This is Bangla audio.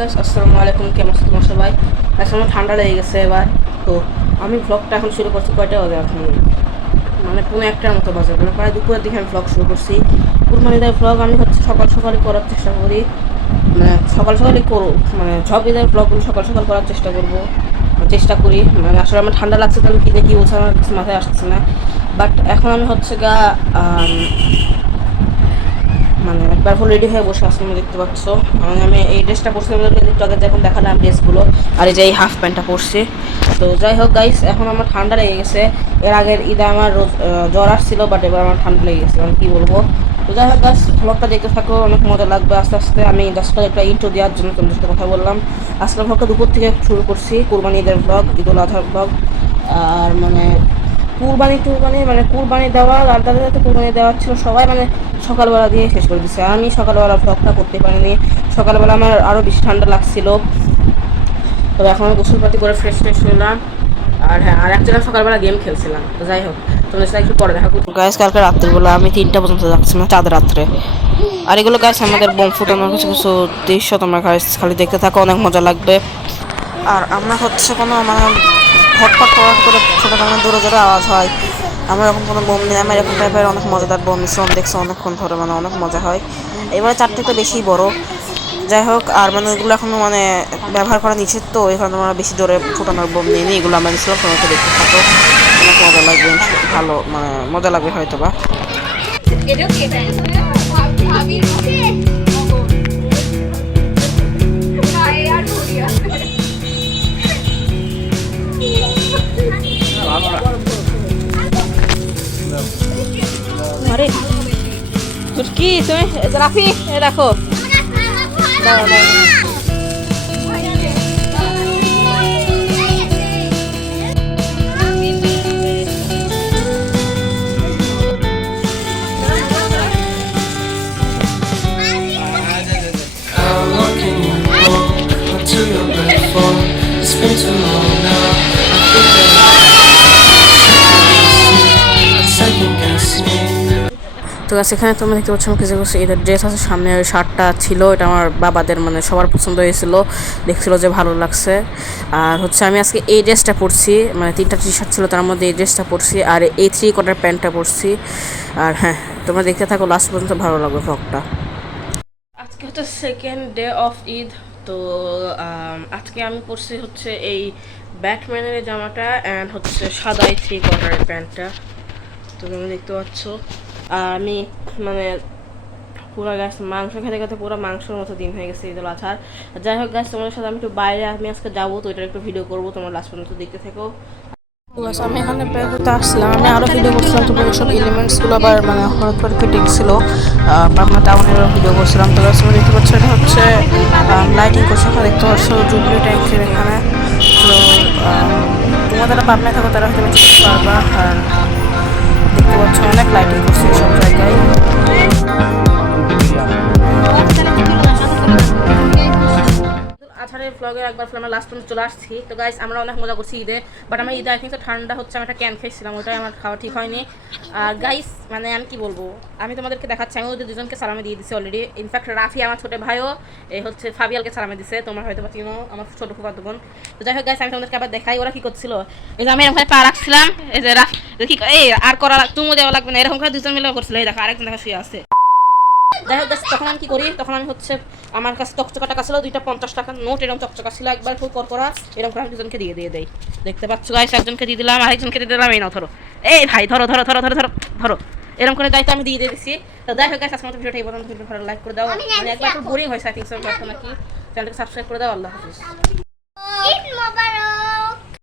গাইস আসসালামু আলাইকুম, কেমন আছো তোমরা সবাই? আসলে ঠান্ডা লেগে গেছে এবার। তো আমি ভ্লগটা এখন শুরু করছি কয়টা বাজে এখন, মানে পৌনে একটার মতো বাজে, মানে প্রায় দুপুরের দিকে আমি ভ্লগ শুরু করছি। কুরবানি ঈদের ভ্লগ আমি হচ্ছে সকাল সকালে করার চেষ্টা করি, মানে সকাল সকালে করো, মানে সব ঈদের ভ্লগগুলো সকাল সকাল করার চেষ্টা করি। মানে আসলে আমার ঠান্ডা লাগছে, তাহলে কি দেখি বোঝা মাথায় আসছে না। বাট এখন আমি হচ্ছে মানে একবার ফুল রেডি হয়ে বসে আসলাম, দেখতে পাচ্ছ। মানে আমি এই ড্রেসটা পরছি, আমাদেরকে একটু আগে যখন দেখালাম ড্রেসগুলো, আর এই যে এই হাফ প্যান্টটা পরছি। তো যাই হোক গাইস, এখন আমার ঠান্ডা লেগে গেছে। এর আগের ঈদে আমার জ্বর আসছিল, বাট এবার আমার ঠান্ডা লেগে গেছে, মানে কী বলবো। তো যাই হোক গাইস, ভ্লগটা দেখতে থাকো, অনেক মজা লাগবে। আস্তে আস্তে আমি জাস্ট একটা ইন্ট্রো দেওয়ার জন্য তোমাদের সাথে কথা বললাম। আজকের ভ্লগটা দুপুর থেকে শুরু করছি, কুরবানি ঈদের ভ্লগ, ঈদুল আজহার ভ্লগ। আর মানে কুরবানি দেওয়া আর তাদের সাথে কুরবানি দেওয়া ছিল সবাই, মানে সকালবেলা দিয়ে শেষ করে দিচ্ছে। আমি সকালবেলা ভ্লগটা করতে পারিনি, সকালবেলা আমার আরও বেশি ঠান্ডা লাগছিল। তবে এখন গোসলপাতি করে ফ্রেশ হলাম। আর হ্যাঁ, আর একজনের সকালবেলা গেম খেলছিলাম। তো যাই হোক, তোমাদের সাথে একটু পরে দেখা করবো গাইস। কালকে রাত্রিবেলা আমি 3টা পর্যন্ত যাচ্ছিলাম, চাঁদ রাত্রে। আর এগুলো গাইস আমাদের বোম ফুটানোর কিছু কিছু দৃশ্য, তোমরা গাইস খালি দেখতে থাকো, অনেক মজা লাগবে। আর আমরা হচ্ছে কোনো মানে ফটফট করে ছোটো দূরে জোরে আওয়াজ হয়, আমরা এরকম কোনো বোম নিই, আমরা এরকম টাইপের অনেক মজাদার বোম মিশ্রণ দেখছি অনেকক্ষণ ধরে, মানে অনেক মজা হয়। এবারে 4 থেকে বেশি বড়। যাই হোক, আর মানে এগুলো এখনও মানে ব্যবহার করা নিষেধ, তো এখানে আমরা বেশি জোরে ফুটানোর বোম নিই নি। এগুলো আমরা নিয়েছিলাম, তোমাকে দেখতে থাকো, অনেক মজা লাগবে, ভালো মানে মজা লাগবে হয়তো বা। আরে তোর কি, তুমি রাফি রাখো, দাও দাও। তো সেখানে তোমরা দেখতে পাচ্ছ কিছু কিছু এদের ড্রেস আছে, সামনে ওই শার্টটা ছিল, এটা আমার বাবাদের মানে সবার পছন্দ হয়েছিল, দেখছিল যে ভালো লাগছে। আর হচ্ছে আমি আজকে এই ড্রেসটা পরছি, মানে 3টা টি শার্ট ছিল, তার মধ্যে এই ড্রেসটা পরছি, আর এই 3/4 প্যান্টটা পরছি। আর হ্যাঁ, তোমরা দেখতে থাকো, লাস্ট পর্যন্ত ভালো লাগবে ভ্লগটা। আজকে হচ্ছে সেকেন্ড ডে অফ ঈদ। তো আজকে আমি পরছি হচ্ছে এই ব্যাটম্যানের জামাটা অ্যান্ড হচ্ছে সাদা 3/4 প্যান্টটা। তো তুমি দেখতে পাচ্ছ, আমি মানে পুরো গাছ মাংস খেতে খেতে পুরো মাংসের মতো দিন হয়ে গেছে ঈদুল আজহার। যাই হোক গাছ, তোমাদের সাথে আমি একটু বাইরে আমি আজকে যাবো, তো এটার একটু ভিডিও করবো, তোমরা লাস্ট পর্যন্ত দেখতে থেকো। আমি এখানে বেরোতে আসলাম, আমি আরও ভিডিও করছিলাম, তো সব এলিমেন্টসগুলো আবার মানে হঠাৎ করে কেটে গেছিলো। পাবনা টাউনেরও ভিডিও করছিলাম। তো তোমরা দেখতে পাচ্ছ, এটা হচ্ছে লাইটিং করছে, ওখানে দেখতে পাচ্ছ জুবলি ট্যাঙ্কের এখানে। তো তোমরা যারা পাবনায় থাকো তারা হয়তো চিনতে পারবা। আর দেখতে পাচ্ছ অনেক লাইটিং করছে সব জায়গায়। আছাড়ের ব্লগের একবার আমরা লাস্ট পর্যন্ত চলে আসছি। তো গাইস, আমরা অনেক মজা করছি ঈদে, বাট আমার ঈদে আই থিঙ্ক ঠান্ডা হচ্ছে, আমি একটা ক্যান খেয়েছিলাম, ওটাই আমার খাওয়া ঠিক হয়নি। আর গাইস মানে আমি কি বলবো, আমি তোমাদেরকে দেখাচ্ছি, আমি ওদের দুজনকে সালামে দিয়ে দিচ্ছি অলরেডি। ইনফ্যাক্ট রাফি আমার ছোটো ভাইও এই হচ্ছে ফাবিয়ালকে সালামে দিচ্ছে, তোমার হয়তো বা চিনো, আমার ছোটো ফুফাতো বোন। তো যাই হোক গাইস, আমি তোমাদেরকে আবার দেখাই ওরা কি করছিল। এই যে আমি এরকম পা রাখছিলাম, এই যে কি এই আর করা চুমু দেওয়া লাগবে না, এরকম করে দুজন মিলে করছিল। এই দেখো আরেকজন দেখা শুয়ে আছে। যাই হোক তখন আমি কি করি, তখন আমি হচ্ছে আমার কাছে চকচকা টাকা ছিল, 2টা 50 টাকার নোট, এরকম চকচকা ছিল, একবার খুব করা, এরকম করে আমি দুজনকে দিয়ে দেয়। দেখতে পাচ্ছ গাইস, একজনকে দিয়ে দিলাম, আরেকজনকে দিয়ে দিলাম, এই নাও ধরো, এই ভাই ধরো ধরো ধরো ধরো ধরো ধরো, এরকম করে গাইতে আমি দিয়ে দিয়েছি। তো যাই হোক গাইস, আজকের মতো ভিডিওটা এই পর্যন্ত, ভিডিও ভালো লাইক করে দাও, মানে একবার একটু বোরিং হয়েছে আই থিঙ্ক সো, নাকি চ্যানেলটাকে সাবস্ক্রাইব করে দাও। আল্লাহ হাফিজ।